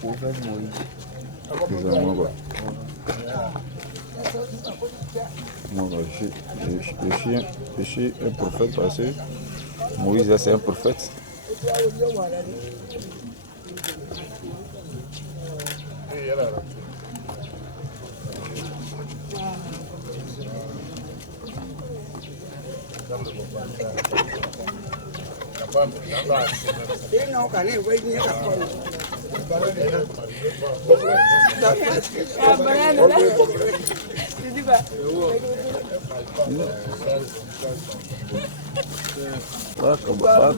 prophète Moïse. C'est moi, quoi. Moi, je suis un prophète parce que Moïse, c'est un prophète.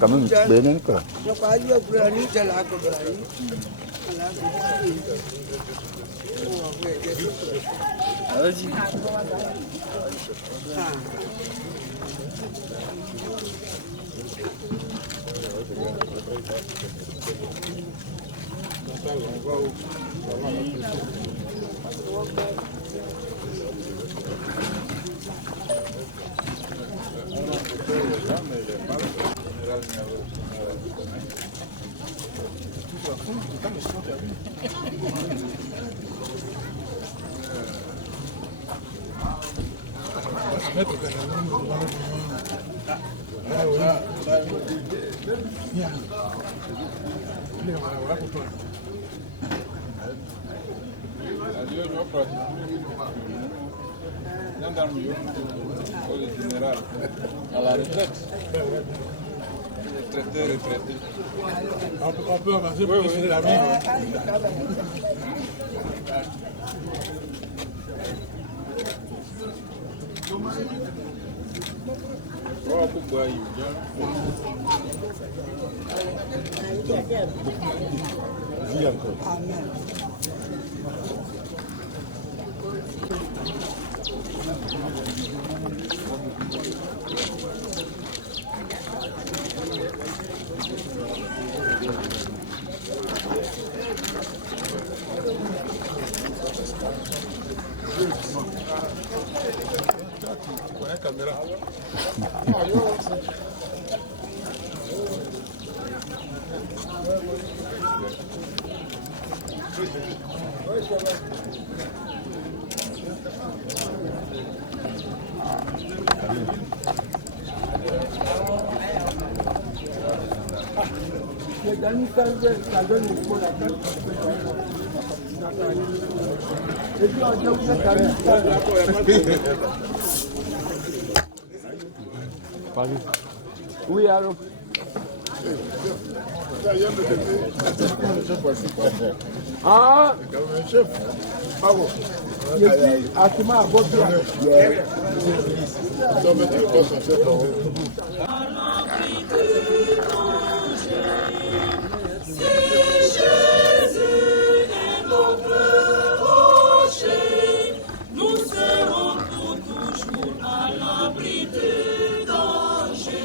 Quand même, bien quoi. À la retraite. Retraité. On peut avancer pour que la vie. Oui, alors. Ah, je suis Akima Abobia. Nous serons pour toujours à l'abri du danger. Nous serons pour toujours à l'abri du danger.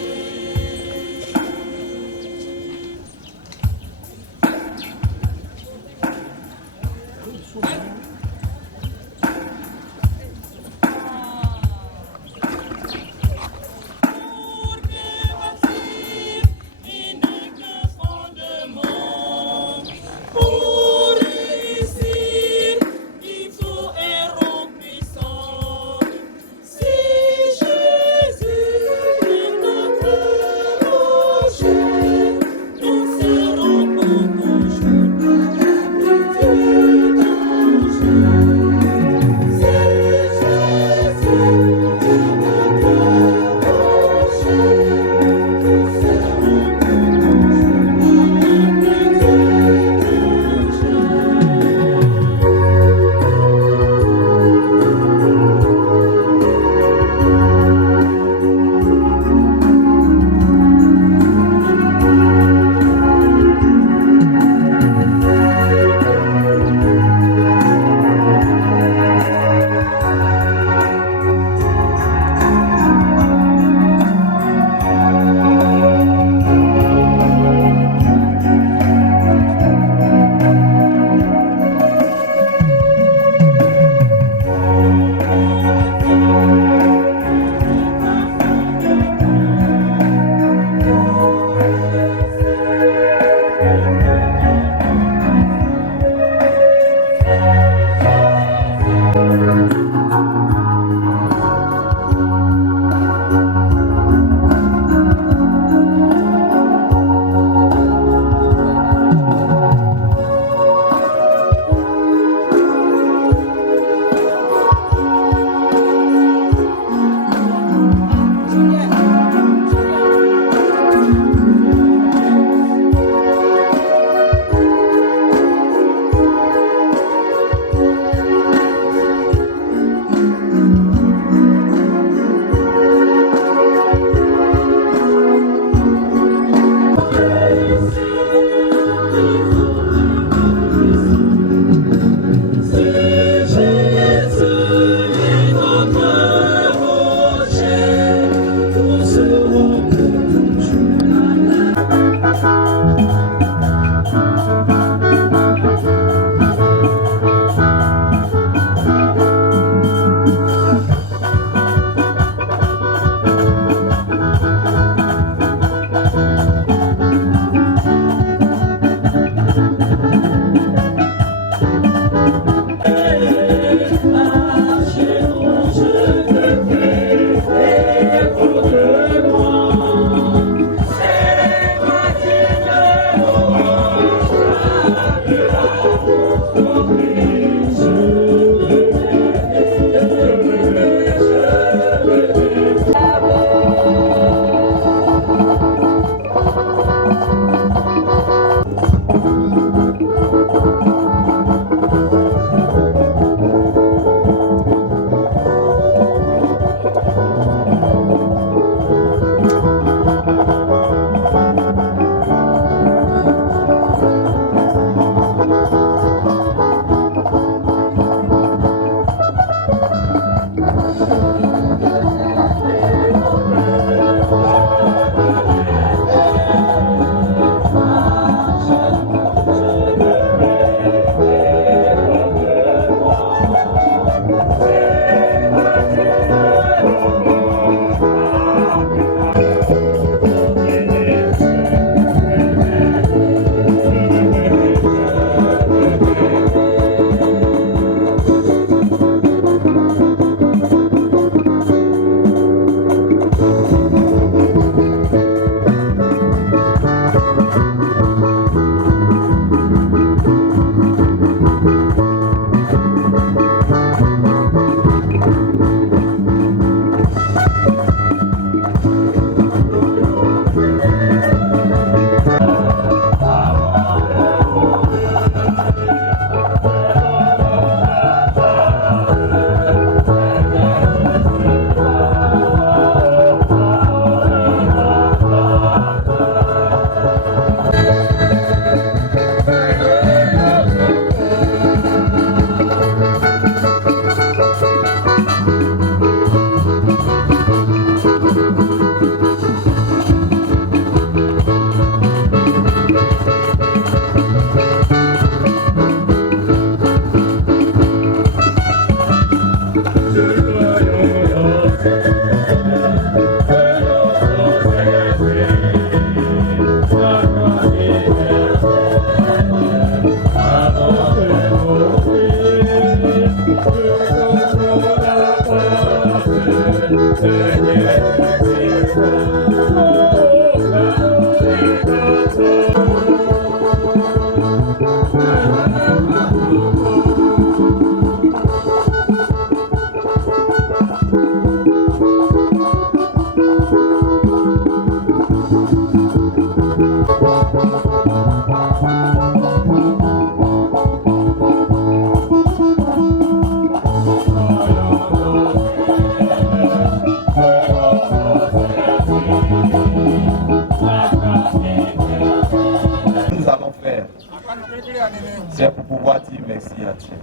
C'est pour pouvoir dire merci à Dieu.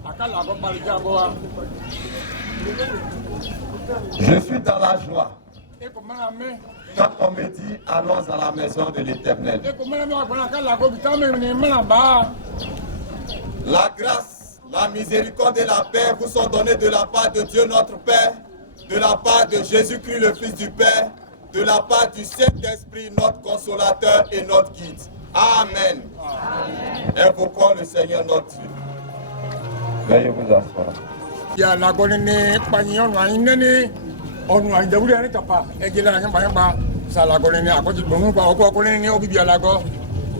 Je suis dans la joie. Quand on me dit allons à la maison de l'Éternel. La grâce, la miséricorde et la paix vous sont données de la part de Dieu notre Père, de la part de Jésus-Christ le Fils du Père, de la part du Saint-Esprit, notre consolateur et notre guide. Amen. Invoquons le Seigneur notre Dieu. Veuillez vous asseoir.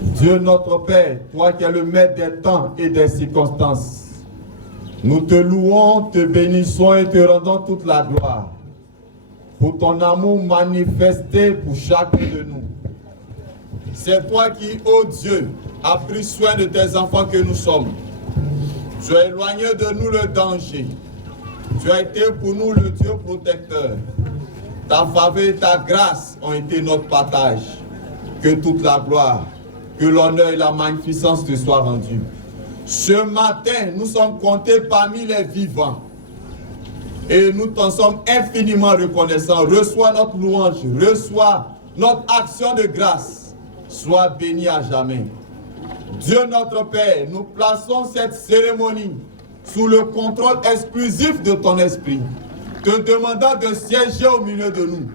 Dieu notre Père, toi qui es le maître des temps et des circonstances, nous te louons, te bénissons et te rendons toute la gloire pour ton amour manifesté pour chacun de nous. C'est toi qui, ô Dieu, as pris soin de tes enfants que nous sommes. Tu as éloigné de nous le danger. Tu as été pour nous le Dieu protecteur. Ta faveur et ta grâce ont été notre partage. Que toute la gloire, que l'honneur et la magnificence te soient rendus. Ce matin, nous sommes comptés parmi les vivants. Et nous t'en sommes infiniment reconnaissants. Reçois notre louange, reçois notre action de grâce. Sois béni à jamais. Dieu notre Père, nous plaçons cette cérémonie sous le contrôle exclusif de ton esprit, te demandant de siéger au milieu de nous,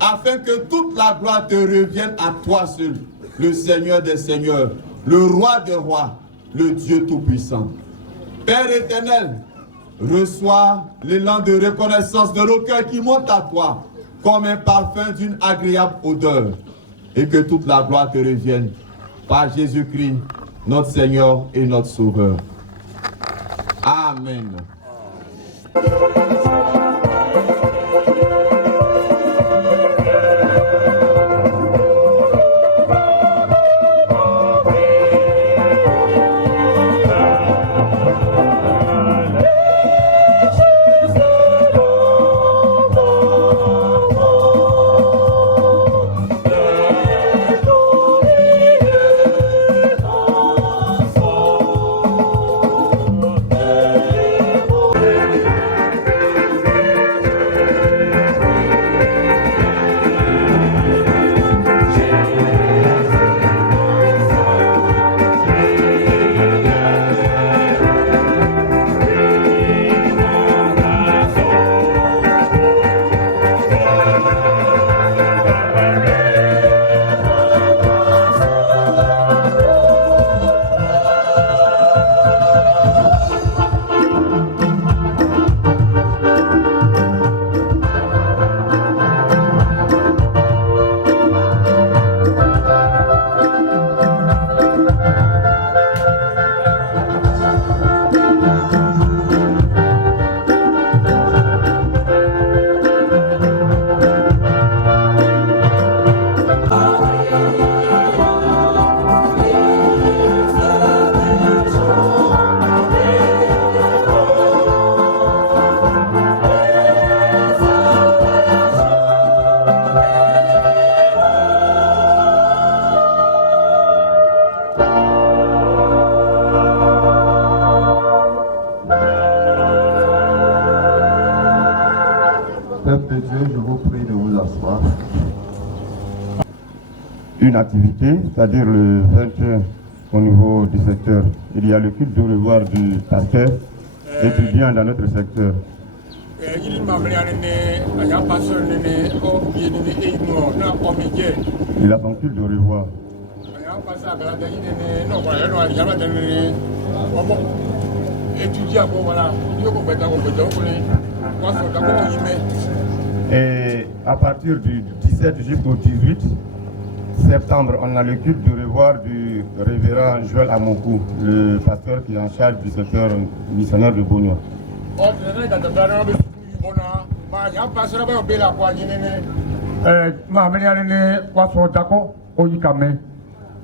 afin que toute la gloire te revienne à toi seul, le Seigneur des Seigneurs, le Roi des Rois, le Dieu Tout-Puissant. Père éternel, reçois l'élan de reconnaissance de nos cœurs qui monte à toi, comme un parfum d'une agréable odeur, et que toute la gloire te revienne par Jésus-Christ, notre Seigneur et notre Sauveur. Amen. Peuple de Dieu, je vous prie de vous asseoir. Une activité, c'est-à-dire le 21 au niveau du secteur. Il y a le culte de revoir du pasteur étudiant dans notre secteur. Il a son culte de revoir. Et à partir du 17 jusqu'au 18 septembre, on a le culte de revoir du révérend Joël Amonkou, le pasteur qui est en charge du secteur missionnaire de Bognois.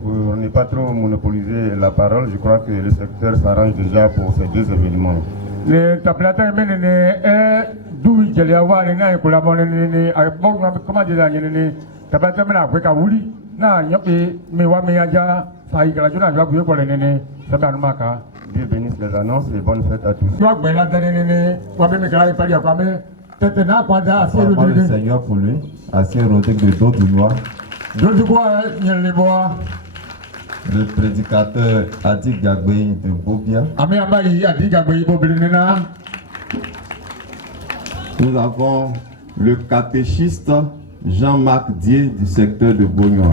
On n'est pas trop monopolisé la parole, je crois que le secteur s'arrange déjà pour ces deux événements. Dieu bénisse les annonces et bonne fête à tous. Vraiment le Seigneur pour lui, assez Rodrigue de Dodonois. Le prédicateur Adik Gagbe de Bobia. Nous avons le catéchiste Jean-Marc Dier du secteur de Bognois.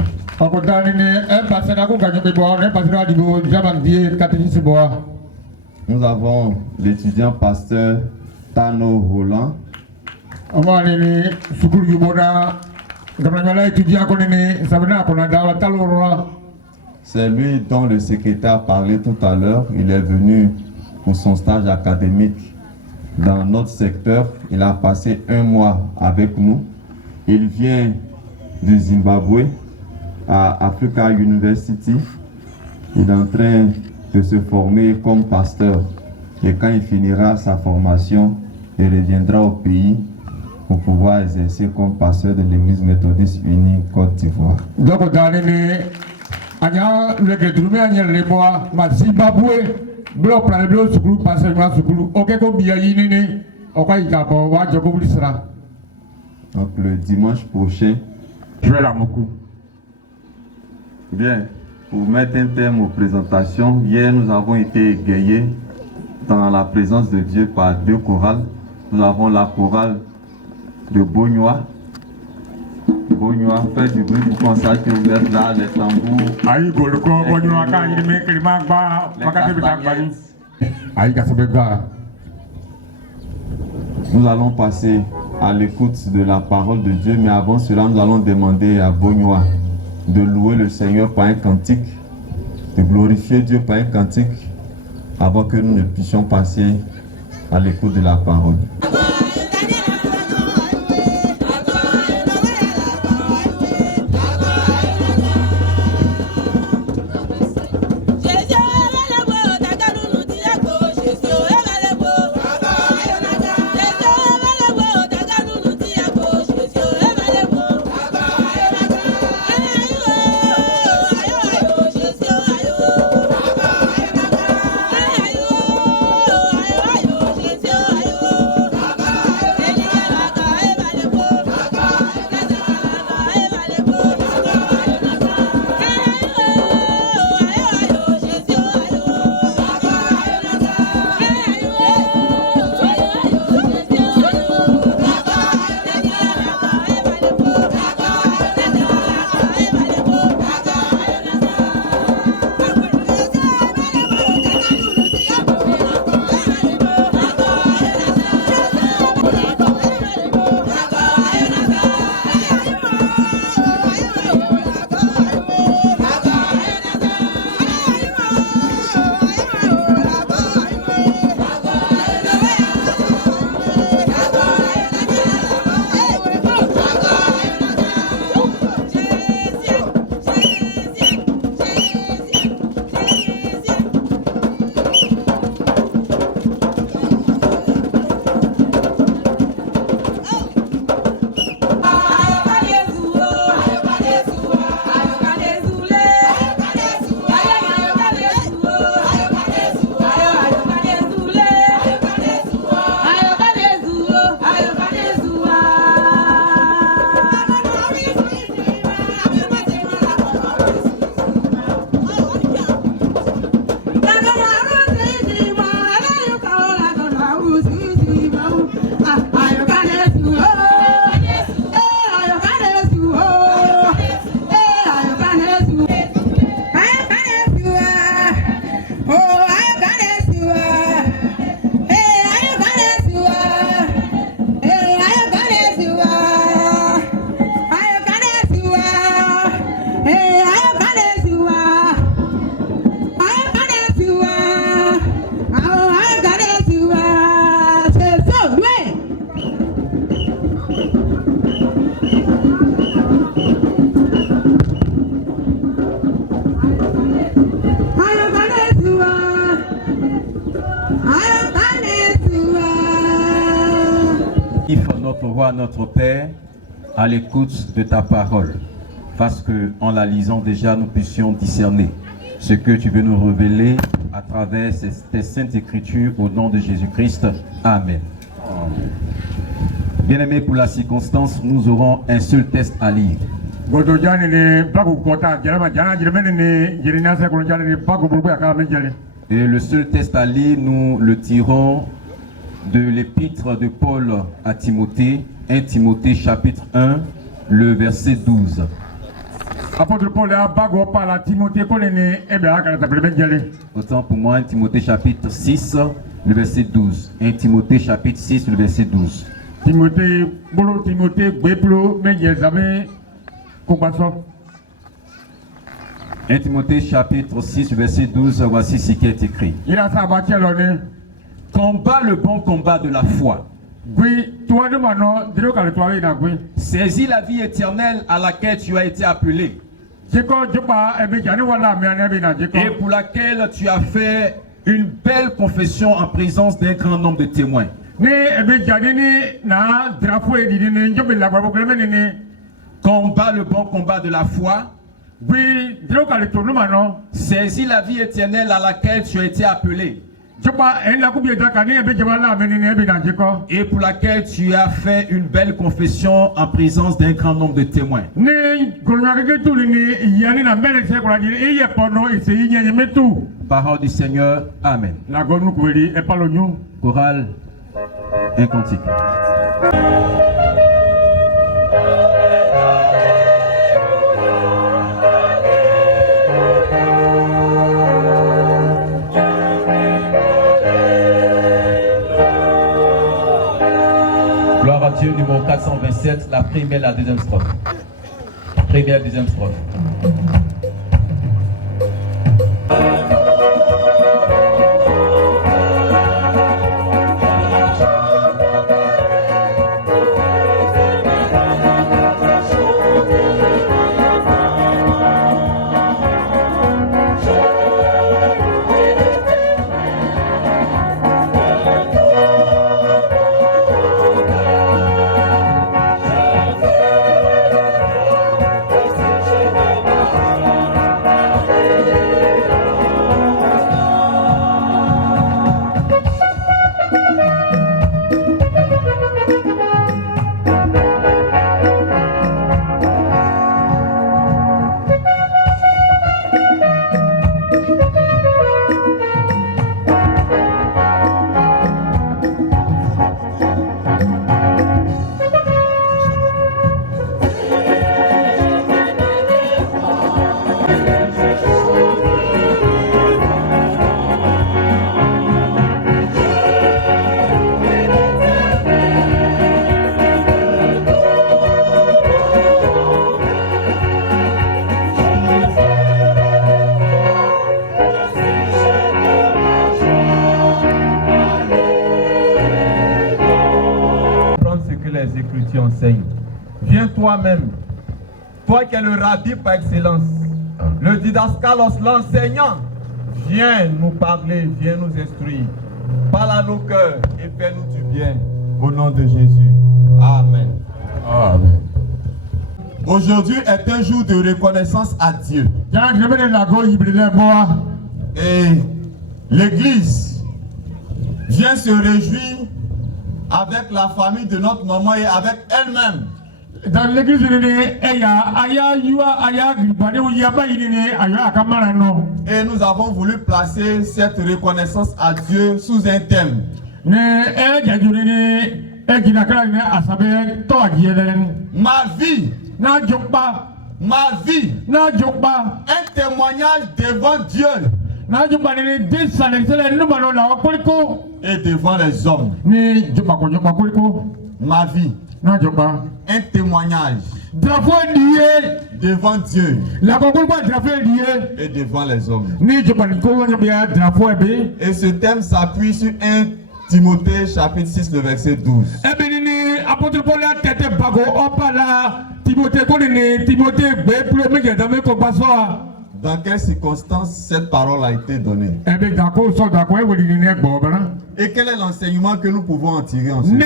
Nous avons l'étudiant pasteur Tano Roland. C'est lui dont le secrétaire parlait tout à l'heure. Il est venu pour son stage académique dans notre secteur. Il a passé 1 mois avec nous. Il vient du Zimbabwe à Africa University. Il est en train de se former comme pasteur. Et quand il finira sa formation, il reviendra au pays pour pouvoir exercer comme pasteur de l'église méthodiste unie Côte d'Ivoire. Donc le dimanche prochain, bien, pour mettre un terme aux présentations, hier nous avons été égayés dans la présence de Dieu par 2 chorales. Nous avons la chorale de Bognois. Bognois, faites du bruit pour qu'on sache que vous êtes là, les tambours, les castagnettes. Nous allons passer à l'écoute de la parole de Dieu, mais avant cela, nous allons demander à Bognois de louer le Seigneur par un cantique de glorifier Dieu par un cantique avant que nous ne puissions passer à l'écoute de la parole. Notre roi, notre Père, à l'écoute de ta parole, parce que en la lisant déjà, nous puissions discerner ce que tu veux nous révéler à travers tes saintes écritures au nom de Jésus-Christ. Amen. Bien-aimés, pour la circonstance, nous aurons un seul test à lire. Et le seul test à lire, nous le tirons de l'épître de Paul à Timothée, 1 Timothée chapitre 1, le verset 12. Apôtre Paul a parlé à Timothée, Autant pour moi, 1 Timothée chapitre 6, le verset 12. 1 Timothée chapitre 6, le verset 12. Timothée, mais il jamais 1 Timothée chapitre 6, verset 12, voici ce qui est écrit. Il a sabattu l'honneur. Combat le bon combat de la foi. Saisis la vie éternelle à laquelle tu as été appelé. Et pour laquelle tu as fait une belle confession en présence d'un grand nombre de témoins. Combat le bon combat de la foi. Saisis la vie éternelle à laquelle tu as été appelé. Et pour laquelle tu as fait une belle confession en présence d'un grand nombre de témoins. Parole du Seigneur. Amen. Chorale, un cantique. Gloire à Dieu, numéro 427, la première et la deuxième strophe. Première, deuxième strophe. tu enseignes. Viens toi-même, toi qui es le rabbi par excellence, le didascalos, l'enseignant, viens nous parler, viens nous instruire. Parle à nos cœurs et fais-nous du bien. Au nom de Jésus. Amen. Amen. Aujourd'hui est un jour de reconnaissance à Dieu. Et l'Église vient se réjouir avec la famille de notre maman et avec elle-même. Dans l'église, Et nous avons voulu placer cette reconnaissance à Dieu sous un thème. Ma vie, un témoignage devant Dieu et devant les hommes. Ma vie, un témoignage devant Dieu et devant les hommes. Et ce thème s'appuie sur 1 Timothée chapitre 6, le verset 12. Dans quelles circonstances cette parole a été donnée? Et quel est l'enseignement que nous pouvons en tirer ensuite?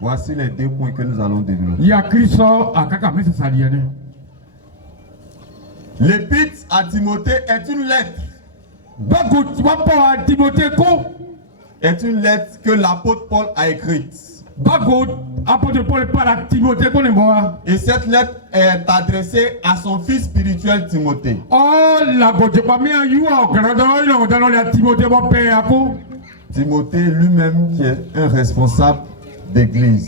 Voici les 2 points que nous allons développer. L'épître à Timothée est une lettre. Est une lettre que l'apôtre Paul a écrite. Et cette lettre est adressée à son fils spirituel Timothée. Timothée lui-même qui est un responsable d'église.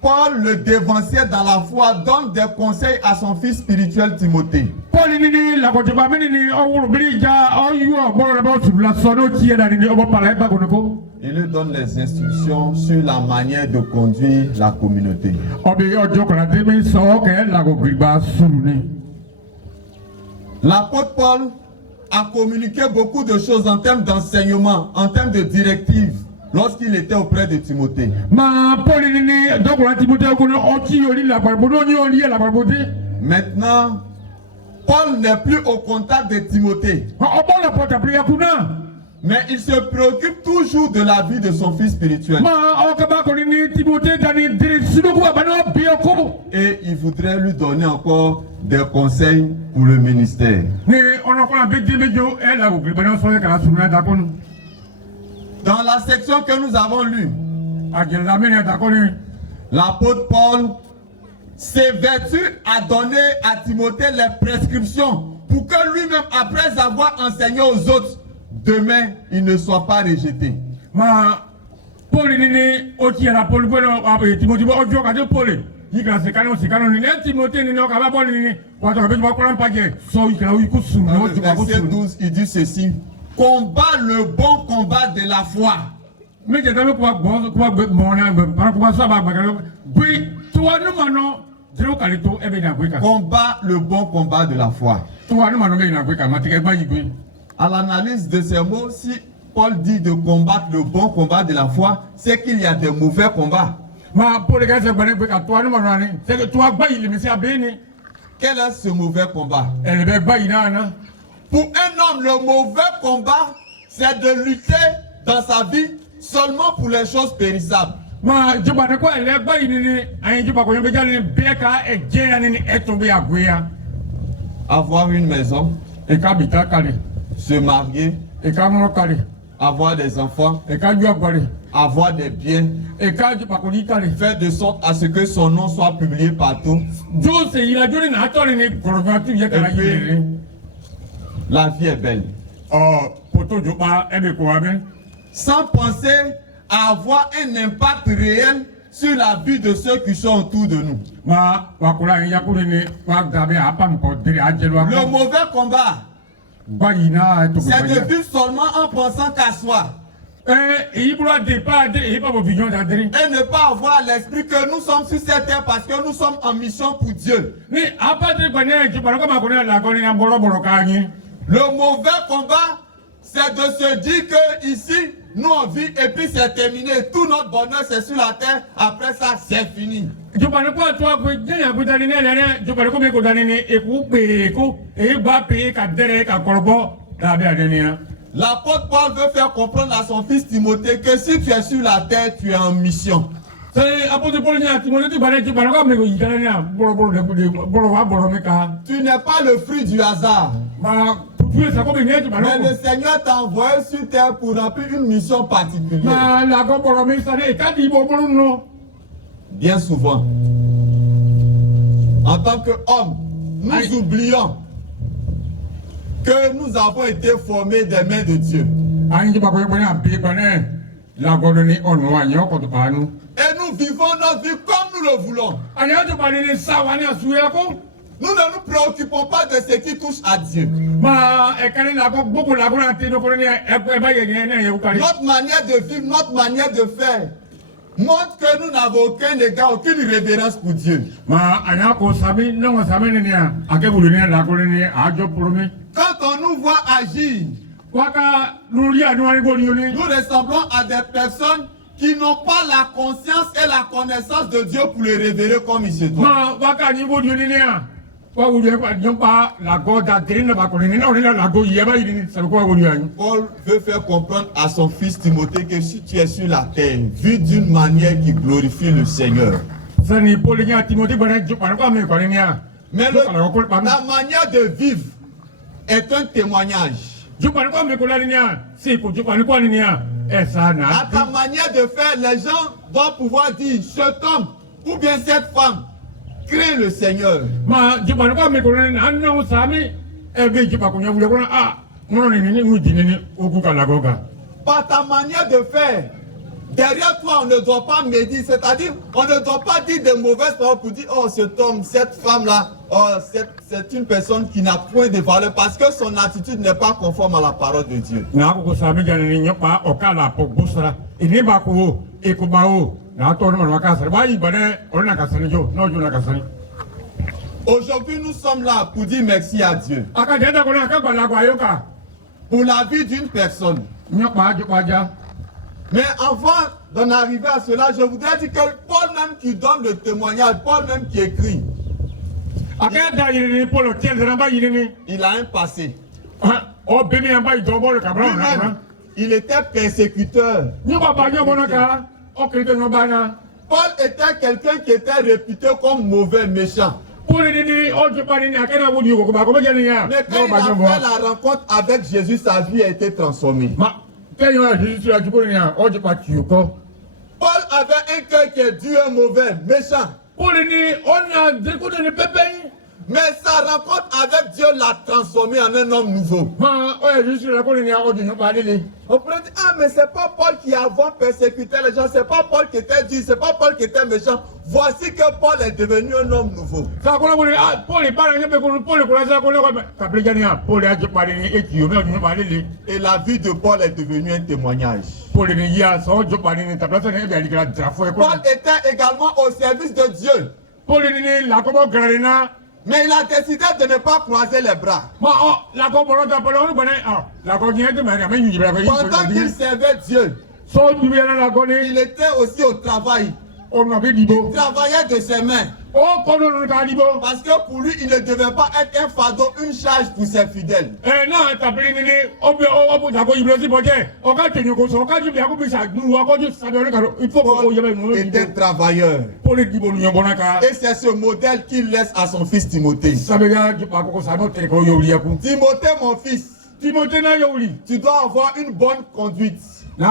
Paul, le dévancier dans la foi, donne des conseils à son fils spirituel Timothée. Il lui donne les instructions sur la manière de conduire la communauté. L'apôtre Paul a communiqué beaucoup de choses en termes d'enseignement, en termes de directives, lorsqu'il était auprès de Timothée. Maintenant, Paul n'est plus au contact de Timothée. Mais il se préoccupe toujours de la vie de son fils spirituel. Et il voudrait lui donner encore des conseils pour le ministère. Dans la section que nous avons lue, l'apôtre Paul s'évertue à donner à Timothée les prescriptions pour que lui-même, après avoir enseigné aux autres, demain, il ne soit pas rejeté. Verset 12, il dit ceci: combat le bon combat de la foi. Combat le bon combat de la foi. À l'analyse de ces mots, si Paul dit de combattre le bon combat de la foi, c'est qu'il y a des mauvais combats. Quel est ce mauvais combat? Pour un homme, le mauvais combat, c'est de lutter dans sa vie seulement pour les choses périssables. Avoir une maison, se marier, avoir des enfants, avoir des biens, faire de sorte à ce que son nom soit publié partout. La vie est belle. Sans penser à avoir un impact réel sur la vie de ceux qui sont autour de nous. Le mauvais combat, c'est de vivre seulement en pensant qu'à soi. Et ne pas avoir l'esprit que nous sommes sur cette terre parce que nous sommes en mission pour Dieu. Le mauvais combat, c'est de se dire que ici, nous on vit et puis c'est terminé. Tout notre bonheur c'est sur la terre. Après ça, c'est fini. L'apôtre Paul veut faire comprendre à son fils Timothée que si tu es sur la terre, tu es en mission. Tu n'es pas le fruit du hasard. Mais le Seigneur t'a envoyé sur terre pour remplir une mission particulière. Bien souvent, en tant qu'homme, nous oublions que nous avons été formés des mains de Dieu. Et nous vivons notre vie comme nous le voulons. Nous ne nous préoccupons pas de ce qui touche à Dieu. Notre manière de vivre, notre manière de faire montre que nous n'avons aucun égard, aucune révérence pour Dieu. Quand on nous voit agir, nous ressemblons à des personnes qui n'ont pas la conscience et la connaissance de Dieu pour le révérer comme il se doit. Paul veut faire comprendre à son fils Timothée que si tu es sur la terre, vis d'une manière qui glorifie le Seigneur. Mais ta manière de vivre est un témoignage. À ta manière de faire, les gens vont pouvoir dire, cet homme ou bien cette femme craint le Seigneur. Par ta manière de faire, derrière toi on ne doit pas médire, c'est-à-dire on ne doit pas dire de mauvaises paroles pour dire oh cet homme, cette femme-là, oh, c'est une personne qui n'a point de valeur parce que son attitude n'est pas conforme à la parole de Dieu. Aujourd'hui nous sommes là pour dire merci à Dieu pour la vie d'une personne. Mais avant d'en arriver à cela, je voudrais dire que Paul même qui donne le témoignage, Paul même qui écrit, il a un passé. Lui-même, il était persécuteur. Paul était quelqu'un qui était réputé comme mauvais, méchant. Mais quand il a fait la rencontre avec Jésus, sa vie a été transformée. Paul avait un cœur qui est dur, mauvais, méchant. Mais sa rencontre avec Dieu l'a transformé en un homme nouveau. On pourrait dire, ah mais c'est pas Paul qui avant persécutait les gens, c'est pas Paul qui était dur, c'est pas Paul qui était méchant. Voici que Paul est devenu un homme nouveau. Et la vie de Paul est devenue un témoignage. Paul était également au service de Dieu. Mais il a décidé de ne pas croiser les bras. Pendant qu'il servait Dieu, il était aussi au travail. Il travaillait de ses mains. Parce que pour lui, il ne devait pas être un fardeau, une charge pour ses fidèles. Paul était travailleur. Et c'est ce modèle qu'il laisse à son fils Timothée. Timothée, mon fils, tu dois avoir une bonne conduite. On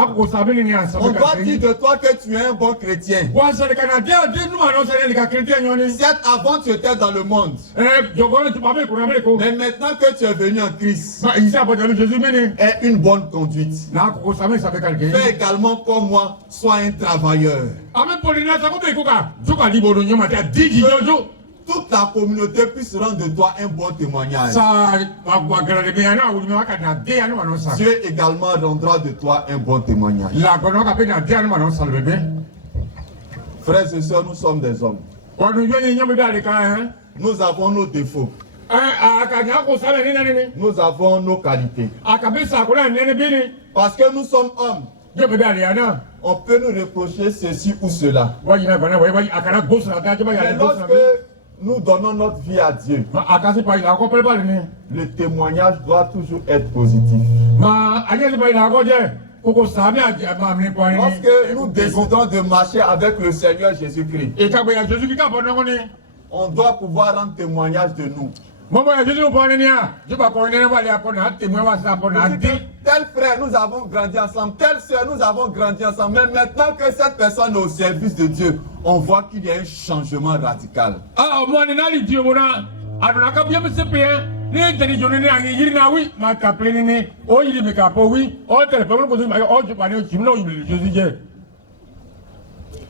doit dire de toi que tu es un bon chrétien. Certes, avant tu étais dans le monde. Mais maintenant que tu es venu en Christ, aie une bonne conduite. Fais également comme moi, sois un travailleur. Toute la communauté puisse rendre de toi un bon témoignage. Dieu également rendra de toi un bon témoignage. Frères et sœurs, nous sommes des hommes. Nous avons nos défauts. Nous avons nos qualités. Parce que nous sommes hommes. On peut nous reprocher ceci ou cela. Mais lorsque nous donnons notre vie à Dieu, le témoignage doit toujours être positif. Lorsque nous décidons de marcher avec le Seigneur Jésus-Christ, on doit pouvoir rendre témoignage de nous. Tel frère, nous avons grandi ensemble. Telle soeur, nous avons grandi ensemble. Mais maintenant que cette personne est au service de Dieu, on voit qu'il y a un changement radical.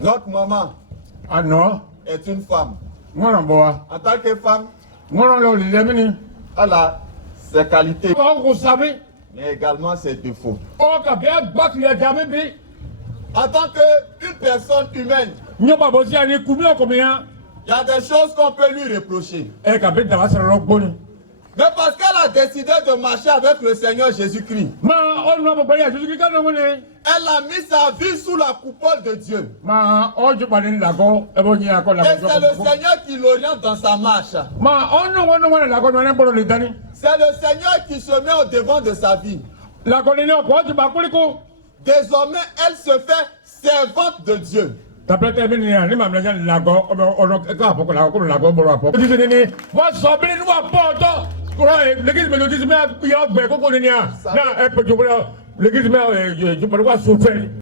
Notre maman est une femme. En tant que femme, elle a ses qualités, mais également ses défauts. En tant qu'une personne humaine, il y a des choses qu'on peut lui reprocher. Mais parce qu'elle a décidé de marcher avec le Seigneur Jésus-Christ, elle a mis sa vie sous la coupole de Dieu. Et c'est le Seigneur qui l'oriente dans sa marche. C'est le Seigneur qui se met au devant de sa vie. Désormais, elle se fait servante de Dieu. L'église